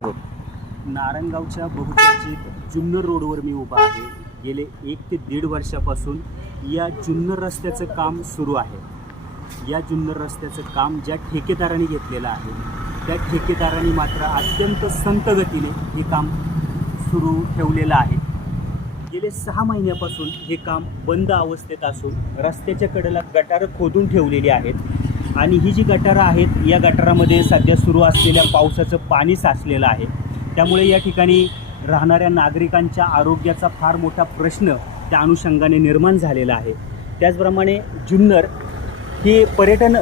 नारायणगावच्या बहुचर्चित जुन्नर रोडवर मी उभा आहे. गेले 1 ते 1.5 वर्षापासून या जुन्नर रस्त्याचं काम सुरू आहे. या जुन्नर रस्त्याचं काम ज्या ठेकेदाराने घेतलेलं आहे त्या ठेकेदाराने मात्र अत्यंत संत गतीने हे काम सुरू ठेवलेलं आहे. गेले 6 महिन्यापासून हे काम बंद अवस्थेत असून रस्त्याच्या कडेला गटारं खोदून ठेवलेली आहेत आणि ही जी गटारं आहेत या गटारामध्ये सध्या सुरू असलेल्या पावसाचं पाणी साचलेलं आहे. त्यामुळे या ठिकाणी राहणाऱ्या नागरिकांच्या आरोग्याचा फार मोठा प्रश्न त्या अनुषंगाने निर्माण झालेला आहे. त्याचप्रमाणे जुन्नर ही पर्यटन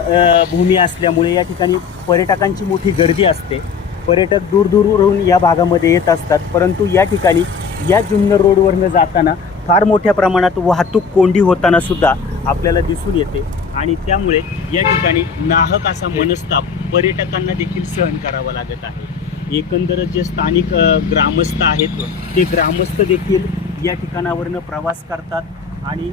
भूमी असल्यामुळे या ठिकाणी पर्यटकांची मोठी गर्दी असते. पर्यटक दूरदूरवरून या भागामध्ये येत असतात, परंतु या ठिकाणी या जुन्नर रोडवरनं जाताना फार मोठ्या प्रमाणात वाहतूक कोंडी होताना सुद्धा आपल्याला दिसून येते आणि त्यामुळे या ठिकाणी नाहक असा मनस्ताप पर्यटकांना देखील सहन करावा लागत आहे. एकंदरच जे स्थानिक ग्रामस्थ आहेत ते ग्रामस्थ देखील या ठिकाणावरनं प्रवास करतात आणि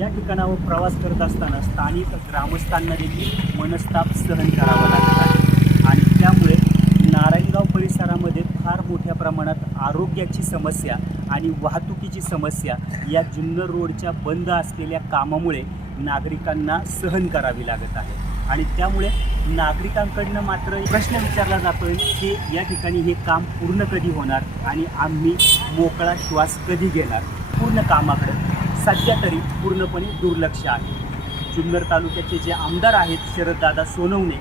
या ठिकाणावर प्रवास करत असताना स्थानिक ग्रामस्थांना देखील मनस्ताप सहन करावा लागत आहे आणि त्यामुळे नारायणगाव परिसरामध्ये फार मोठ्या प्रमाणात आरोग्याची समस्या आणि वाहतुकीची समस्या या जुन्नर रोडच्या बंद असलेल्या कामामुळे नागरिकांना सहन करावी लागत आहे. आणि त्यामुळे नागरिकांकडनं मात्र प्रश्न विचारला जातोय की या ठिकाणी हे काम पूर्ण कधी होणार आणि आम्ही मोकळा श्वास कधी घेणार. पूर्ण कामाकडे सध्या तरी पूर्णपणे दुर्लक्ष आहे. जुन्नर तालुक्याचे जे आमदार आहेत शरददादा सोनवणे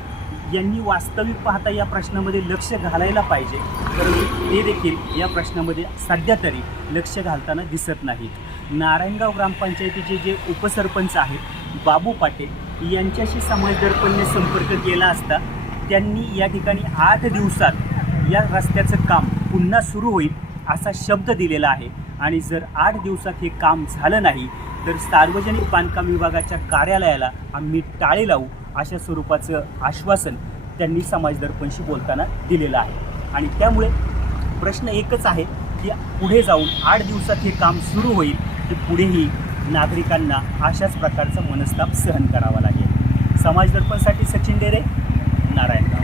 यांनी वास्तविक पाहता या प्रश्नामध्ये लक्ष घालायला पाहिजे, परंतु ते देखील या प्रश्नामध्ये सध्या तरी लक्ष घालताना दिसत नाहीत. नारायणगाव ग्रामपंचायतीचे जे उपसरपंच आहेत बाबू पाटील यांच्याशी समाज दर्पणने संपर्क केला असता त्यांनी या ठिकाणी 8 दिवसात या रस्त्याचं काम पुन्हा सुरू होईल असा शब्द दिलेला आहे आणि जर 8 दिवसात हे काम झालं नाही तर सार्वजनिक बांधकाम विभागाच्या कार्यालयाला आम्ही टाळे लावू अशा स्वरूपाचं आश्वासन त्यांनी समाज दर्पणशी बोलताना दिलेलं आहे. आणि त्यामुळे प्रश्न एकच आहे की पुढे जाऊन 8 दिवसात हे काम सुरू होईल की पुढेही नागरिकांना अशाच प्रकारचा मनस्ताप सहन करावा लागेल. समाज दर्पणसाठी सचिन डेरे, नारायणगाव.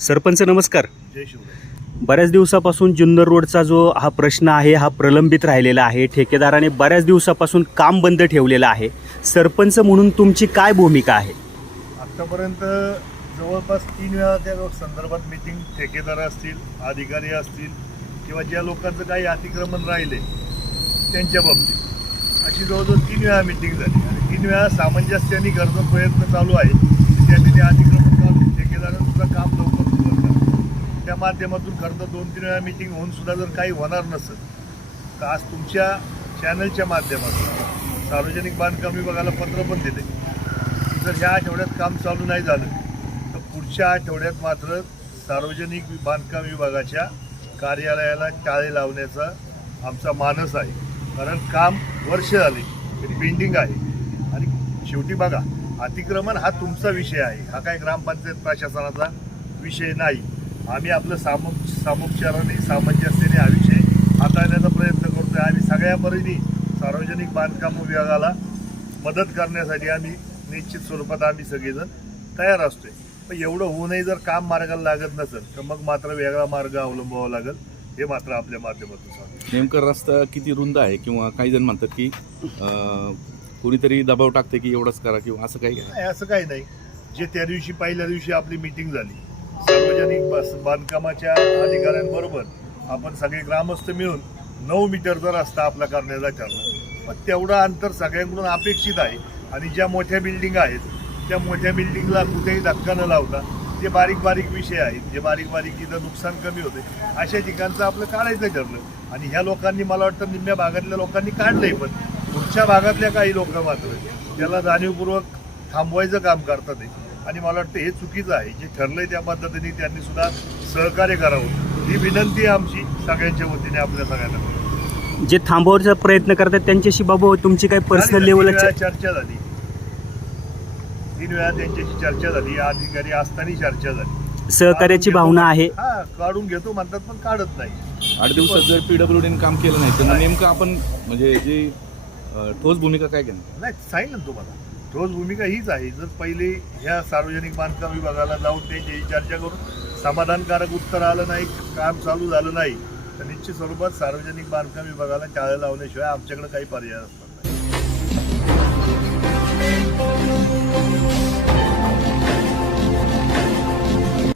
सरपंच नमस्कार. जय शिवराय. बऱ्याच दिवसापासून जुन्नर रोडचा जो हा प्रश्न आहे हा प्रलंबित राहिलेला आहे. ठेकेदाराने बऱ्याच दिवसापासून काम बंद ठेवलेलं आहे. सरपंच म्हणून तुमची काय भूमिका आहे? आत्तापर्यंत जवळपास 3 वेळा त्या संदर्भात मीटिंग ठेकेदार असतील, अधिकारी असतील किंवा ज्या लोकांचं काही अतिक्रमण राहिले त्यांच्या बाबतीत अशी जवळजवळ 3 वेळा मीटिंग झाली आणि 3 वेळा सामंजस्याने करतो प्रयत्न चालू आहे. त्या ठिकाणी अतिक्रमण काढून ठेकेदारानं सुद्धा काम लवकर सुरू करतात. त्या माध्यमातून खरं तर 2-3 वेळा मीटिंग होऊन सुद्धा जर काही होणार नसेल तर आज तुमच्या चॅनलच्या माध्यमातून सार्वजनिक बांधकाम विभागाला पत्र पण दिले की जर ह्या आठवड्यात काम चालू नाही झालं तर पुढच्या आठवड्यात मात्र सार्वजनिक बांधकाम विभागाच्या कार्यालयाला टाळे लावण्याचा आमचा मानस आहे. कारण काम वर्ष झाले तरी पेंडिंग आहे आणि शेवटी बघा अतिक्रमण हा तुमचा विषय आहे, हा काय ग्रामपंचायत प्रशासनाचा विषय नाही. आम्ही आपलं सामोपचाराने सामंजस्याने हा विषय हाताळण्याचा प्रयत्न करतो आहे. आम्ही सगळ्या परीने सार्वजनिक बांधकाम विभागाला मदत करण्यासाठी आम्ही निश्चित स्वरूपात आम्ही सगळेजण तयार असतोय. पण एवढं होऊनही जर काम मार्गाला लागत नसेल तर मग मात्र वेगळा मार्ग अवलंबावा लागेल हे मात्र आपल्या माध्यमातून सांगतो. नेमका रस्ता किती रुंद आहे किंवा काही जण म्हणतात की कोणीतरी दबाव टाकते की एवढंच करा किंवा असं काही नाही, असं काही नाही. जे त्या दिवशी पहिल्या दिवशी आपली मीटिंग झाली सार्वजनिक बांधकामाच्या अधिकाऱ्यांबरोबर आपण सगळे ग्रामस्थ मिळून 9 मीटरचा रस्ता आपला करण्याचा ठरला. पण तेवढं अंतर सगळ्यांकडून अपेक्षित आहे आणि ज्या मोठ्या बिल्डिंग आहेत त्या मोठ्या बिल्डिंगला कुठेही धक्का न लावता जे बारीक बारीक विषय आहेत जे बारीक बारीक इथं नुकसान कमी होते अशा ठिकाणचं आपलं काढायचं ठरलं आणि ह्या लोकांनी मला वाटतं निम्म्या भागातल्या लोकांनी काढलंय. पण पुढच्या भागातल्या काही लोक मात्र त्याला जाणीवपूर्वक थांबवायचं काम करतात आहे आणि मला वाटतं हे चुकीचं आहे. जे ठरलंय त्या पद्धतीने त्यांनी सुद्धा सहकार्य करावं ही विनंती आहे आमची सगळ्यांच्या वतीने आपल्या सगळ्यांना. जे थांबवण्याचा प्रयत्न करतात त्यांच्याशी बाबू तुमची काही पर्सनल लेवलला चर्चा झाली? 3 वेळा त्यांच्याशी चर्चा झाली, अधिकारी असताना चर्चा झाली. सहकार्याची भावना आहे. हा काढून घेतो म्हणतात पण काढत नाही. 8 दिवसात जर PWDने काम केलं नाही तर नेमकं आपण म्हणजे जी ठोस भूमिका काय घेणार? नाही सांगितलं ना तुम्हाला ठोस भूमिका हीच आहे. जर पहिले ह्या सार्वजनिक बांधकाम विभागाला जाऊन त्यांची चर्चा करून समाधानकारक उत्तर आलं नाही, काम चालू झालं नाही, तर निश्चित स्वरूपात सार्वजनिक बांधकाम विभागाला टाळं लावण्याशिवाय आमच्याकडे काही पर्याय असणार नाही.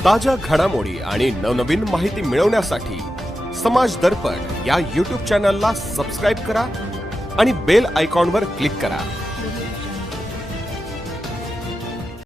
ताज्या घडामोडी आणि नवनवीन माहिती मिळवण्यासाठी समाज दर्पण या YouTube चॅनलला सबस्क्राईब करा आणि बेल आयकॉनवर क्लिक करा.